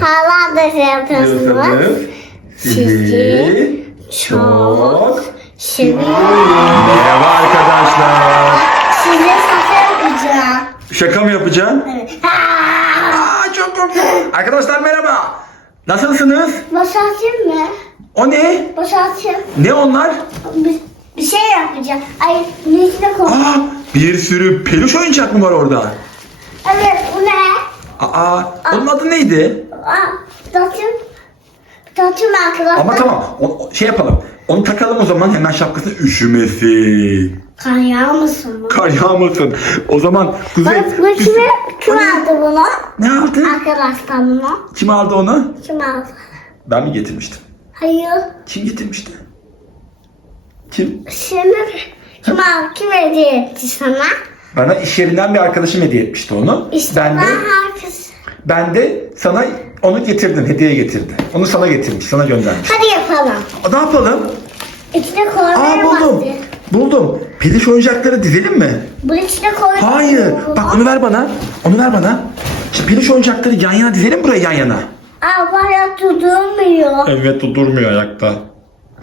mı? Hala da şey yapıyorsunuz. Sizi çok seviyorum. Merhaba arkadaşlar. Size şaka yapacağım. Şaka mı yapacaksın? Evet. Aa, çok korktum. Arkadaşlar merhaba. Nasılsınız? Boşaltayım mı? O ne? Boşaltayım. Ne onlar? Bir, bir şey yapacağım. Ay bunun içine. Aa, bir sürü peluş oyuncak mı var orada? Evet bu ne? Aa, onun adı neydi? Boşaltayım arkadaşlar. Ama tamam, o, şey yapalım. Onu takalım o zaman hemen şapkası üşümesin. Kan yağmasın mı? Kar yağmasın. O zaman Kuzey... Bak bu kim ne? aldı bunu? Ne aldı? Arkadaşlar bunu. Kim aldı onu? Kim aldı? Ben mi getirmiştim? Hayır. Kim getirmişti? Kim? Şimdi kim aldı? Kim hediye etti sana? Bana iş yerinden bir arkadaşım hediye etmişti onu. İşte ben de ben herkes. ben de sana onu getirdim, hediye getirdi. Onu sana getirmiş, sana göndermiş. Hadi yapalım. Ne yapalım? İçine Aa koymaya buldum. Buldum. Peliş oyuncakları dizelim mi? Bunun içine koy. Hayır. Bak onu ver bana. Onu ver bana. Şimdi peluş oyuncakları yan yana dizelim buraya yan yana. Aa bayağı durmuyor. Evet o durmuyor ayakta.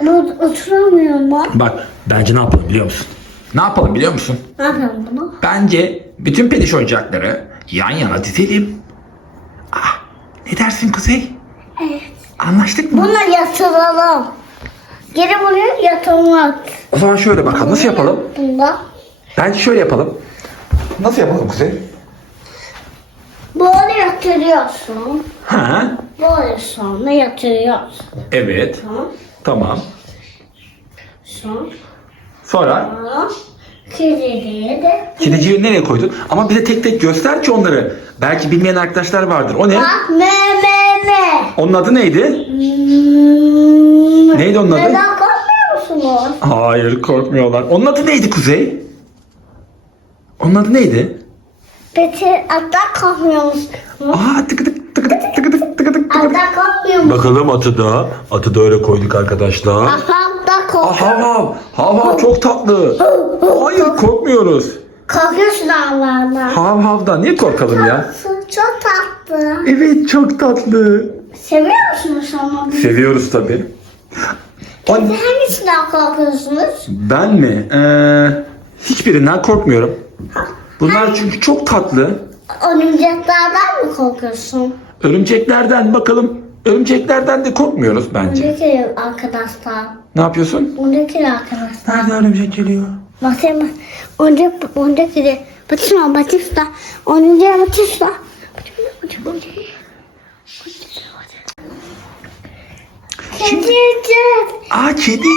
Bu oturamıyor mu? Bak bence ne yapalım biliyor musun? Ne yapalım biliyor musun? Ne yapalım bunu? Bence bütün peluş oyuncakları yan yana dizelim. Ah, ne dersin Kuzey? Evet. Anlaştık mı? Bunu yatıralım. Geri bunu yatırmak. O zaman şöyle bakalım nasıl yapalım? Bunda. Bence şöyle yapalım. Nasıl yapalım Kuzey? Böyle yatırıyorsun. Ha, Böyle sonra yatırıyorsun. evet. Tamam. Tamam. Sonra. Sonra Kirliliği de. kiliciyi nereye koydun? Ama bize tek tek göster ki onları. Belki bilmeyen arkadaşlar vardır. O ne? Bak me me me. Onun adı neydi? Hmm. Neydi onun adı? Neden korkmuyor musunuz? Hayır korkmuyorlar. Onun adı neydi Kuzey? Onun adı neydi? Peki hatta korkmuyor musunuz? Aa tık tık Hatta korkmuyor musunuz? Bakalım atı da. Atı da öyle koyduk arkadaşlar. Hatta Aa, korkuyor. hav hav. Hav hav çok tatlı. Hayır korkmuyoruz. Korkuyorsun Allah'ından. Hav havdan niye korkalım ya? Çok tatlı. Evet çok tatlı. Seviyor musunuz onu? Seviyoruz tabi. Peki hangisinden korkuyorsunuz? Ben mi? Ee, hiçbirinden korkmuyorum. Bunlar çünkü çok tatlı. Oyuncaklardan mı korkuyorsun? Örümceklerden bakalım. Örümceklerden de korkmuyoruz bence. Ondaki arkadaşlar. Ne yapıyorsun? Ondaki arkadaşlar. Nerede örümcek geliyor? Bakayım. Ondaki, ondaki de. Batışma, batışma. Ondaki batışma. Kedicik. Aa kedi.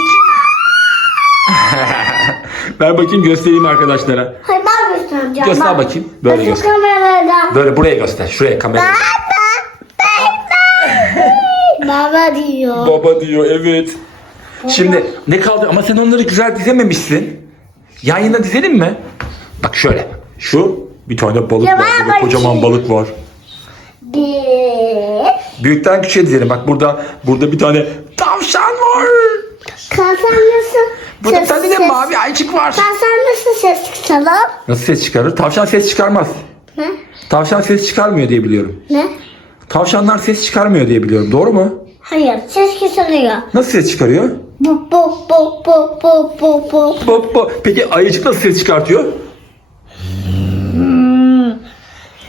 Ver bakayım göstereyim arkadaşlara. Hayır göstereceğim. Göster Bak. bakayım. Böyle Şu göster. kameradan. Böyle buraya göster. Şuraya kamerayı. Baba diyor. Baba diyor evet. Şimdi ne kaldı ama sen onları güzel dizememişsin. Yan yana dizelim mi? Bak şöyle. Şu bir tane balık Ya var. ben Burada kocaman bakayım. balık var. Bir. Büyükten küçüğe dizelim. Bak burada burada bir tane tavşan var. Kasan nasıl? Burada bir ses- de mavi ayıcık var. Kasan nasıl ses çıkarır? Nasıl ses çıkarır? Tavşan ses çıkarmaz. Ne? Tavşan ses çıkarmıyor diye biliyorum. Ne? Tavşanlar ses çıkarmıyor diye biliyorum. Doğru mu? Hayır, ses çıkarıyor. Nasıl ses çıkarıyor? Bu bu bu bu bu bu bu. Bop, bop. Peki ayıcık nasıl ses çıkartıyor?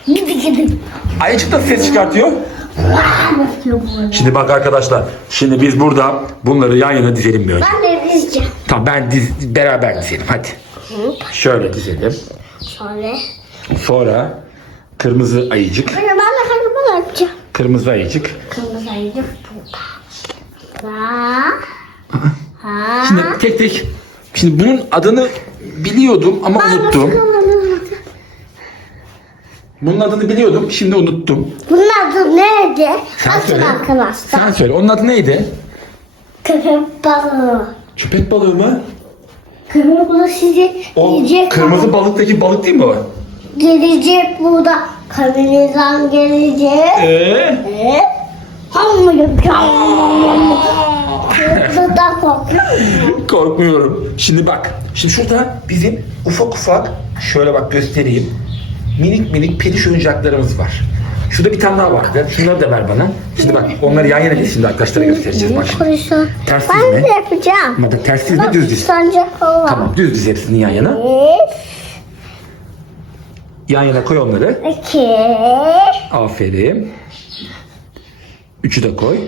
Gidi. Ayıcık nasıl ses çıkartıyor? Şimdi bak arkadaşlar. Şimdi biz burada bunları yan yana dizelim bir önce. Ben de diyeceğim. Tamam ben diz, beraber dizelim hadi. Şöyle dizelim. Şöyle. Sonra kırmızı ayıcık. Ben de hanımı yapacağım. Kırmızı ayıcık. Kırmızı ayıcık burada. Ha. Ha. Şimdi tek tek. Şimdi bunun adını biliyordum ama unuttum. Bunun adını biliyordum şimdi unuttum. Bunun adı neydi? Sen Açın söyle. arkadaşlar. Sen söyle onun adı neydi? Köpek balığı. Köpek balığı mı? Köpek balığı sizi O yiyecek. kırmızı balıktaki balık değil mi o? Gelecek burada. Kaminizan gelecek. Ee? Hamur yapacağım. Kırmızıdan korkuyor? Korkmuyorum. Şimdi bak. Şimdi şurada bizim ufak ufak şöyle bak göstereyim. Minik minik peluş oyuncaklarımız var. Şurada bir tane daha vardı. Şunları da ver bana. Şimdi bak onları yan yana diz şimdi arkadaşlara göstereceğiz. Bak şimdi. Kuruşu. Ters Ben de yapacağım. Ama bak ters dizme düz diz. Sancak. Tamam düz diz hepsini yan yana. Bir, Yan yana koy onları. iki, Aferin. Üçü de koy.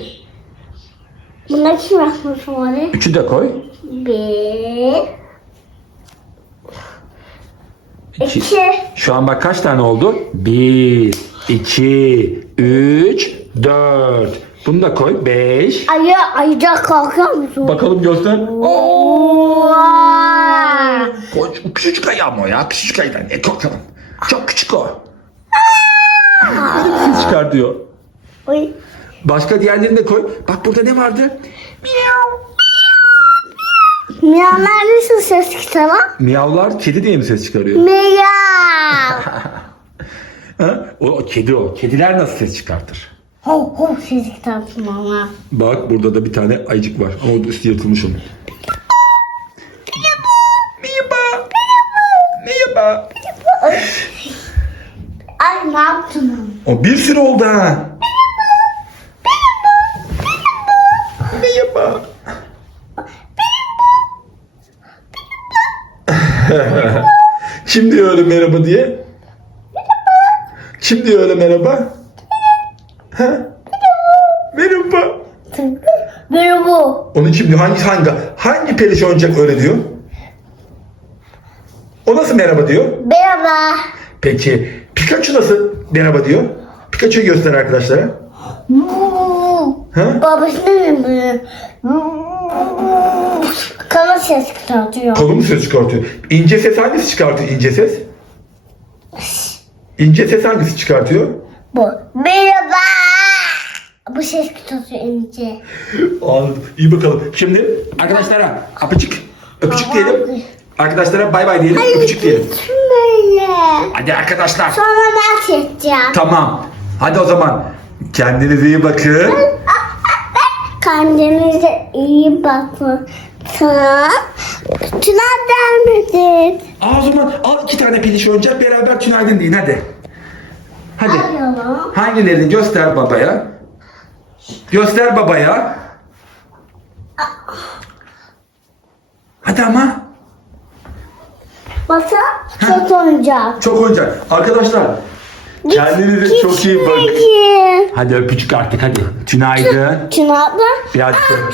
Bunları kim yapmış oraya? Üçü de koy. Bir, İki. iki, Şu an bak kaç tane oldu? Bir, iki, üç, dört. Bunu da koy. Beş. ayı ayıcak kalkıyor musun? Bakalım göster. Vay! Koy, küçücük ayağım o ya. Küçücük ayağım. E, korkalım. Çok küçük o. Böyle bir ses çıkar diyor. Oy. Başka diğerlerini de koy. Bak burada ne vardı? Miyavlar nasıl ses çıkaran? Miyavlar kedi diye mi ses çıkarıyor? Miyav. Ha? O, o kedi o. Kediler nasıl ses çıkartır? Ho ho ses çıkarsın ama. Bak burada da bir tane ayıcık var. Ama o da üstü yırtılmış onun. Merhaba. Merhaba. Ay ne yaptın? O bir sürü oldu ha. Merhaba. Kim diyor öyle merhaba diye? Kim diyor öyle merhaba? Ha? Merhaba. Bu. Onu kim diyor? Hangi hangi hangi peliş oyuncak öyle diyor? O nasıl merhaba diyor? Merhaba. Peki Pikachu nasıl merhaba diyor? Pikachu'yu göster arkadaşlara. Ha? Babasının böyle. Kana ses çıkartıyor. Kolu mu ses çıkartıyor? İnce ses hangisi çıkartıyor ince ses? İnce ses hangisi çıkartıyor? Bu. Merhaba. Bu ses çıkartıyor ince. Anladım. İyi bakalım. Şimdi arkadaşlara öpücük. Öpücük diyelim. Arkadaşlara bay bay diyelim. Öpücük diyelim. Böyle. Hadi arkadaşlar. Sonra ben çekeceğim. Tamam. Hadi o zaman. Kendinize iyi bakın. Kendinize iyi bakın. Tuna. Dermedin. Aa, o zaman al iki tane peliş oyuncak beraber tünaydın deyin hadi. Hadi. Hangilerini göster babaya. Göster babaya. Hadi ama. Masa çok oyuncak. Çok oyuncak. Arkadaşlar. Kendinize çok iyi bakın. Hadi öpücük artık hadi. Tünaydın. Abla. Birazcık şöyle. Aa,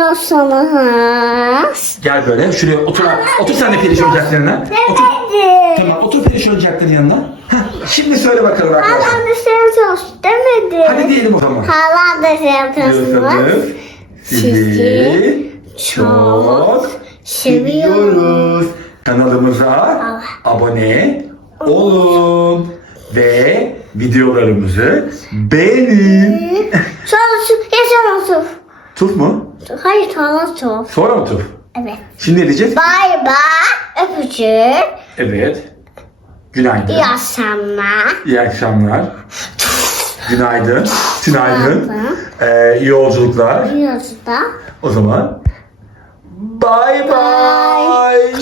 ha. Gel böyle şuraya otur. Otur sen de peliş oyuncaklarına. Otur. Demedi. Tamam otur peliş oyuncakların yanına. Heh, şimdi söyle bakalım arkadaşlar. Hala da seviyorsun demedi. Hadi diyelim o zaman. Hala da seviyorsunuz. Diyorsanız sizi çok seviyoruz. Kanalımıza abone olun ve videolarımızı beğenin. Sonra su, yaşama su. Tuf mu? Hayır sonra su. Sonra mı tuf? Evet. Şimdi ne diyeceğiz? Bay bay. Öpücük. Evet. Günaydın. İyi akşamlar. İyi akşamlar. Günaydın. Günaydın. Ee, iyi yolculuklar. Biliyorsun da. O zaman bye bye.